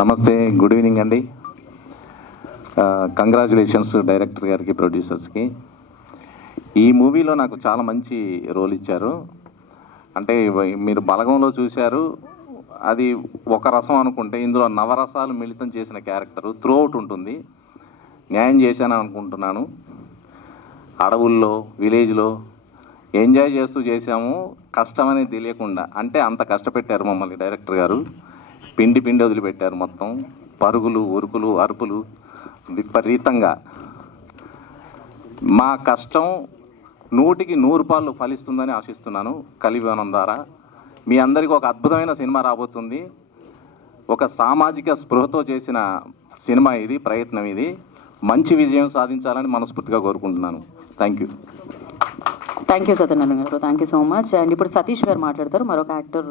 నమస్తే, good evening అండి. Congratulations director గారికి, ప్రొడ్యూసర్స్కి. ఈ మూవీలో నాకు చాలా మంచి రోల్ ఇచ్చారు. అంటే మీరు బలగంలో చూశారు, అది ఒక రసం అనుకుంటే ఇందులో నవరసాలు మిళితం చేసిన క్యారెక్టరు త్రూ అవుట్ ఉంటుంది. న్యాయం చేశాను అనుకుంటున్నాను. అడవుల్లో, విలేజ్లో ఎంజాయ్ చేస్తూ చేశాము, కష్టమనేది తెలియకుండా. అంటే అంత కష్టపెట్టారు మమ్మల్ని డైరెక్టర్ గారు. పిండి వదిలిపెట్టారు మొత్తం. పరుగులు, ఉరుకులు, అరుపులు విపరీతంగా. మా కష్టం 100కి 100 పాళ్ళు ఫలిస్తుందని ఆశిస్తున్నాను. కలివివనం ద్వారా మీ అందరికీ ఒక అద్భుతమైన సినిమా రాబోతుంది. ఒక సామాజిక స్పృహతో చేసిన సినిమా ఇది, ప్రయత్నం ఇది. మంచి విజయం సాధించాలని మనస్ఫూర్తిగా కోరుకుంటున్నాను. Thank you. Thank you Satyanarayana గారు, thank you so much. And ఇప్పుడు సతీష్ గారు మాట్లాడతారు, మరొక యాక్టర్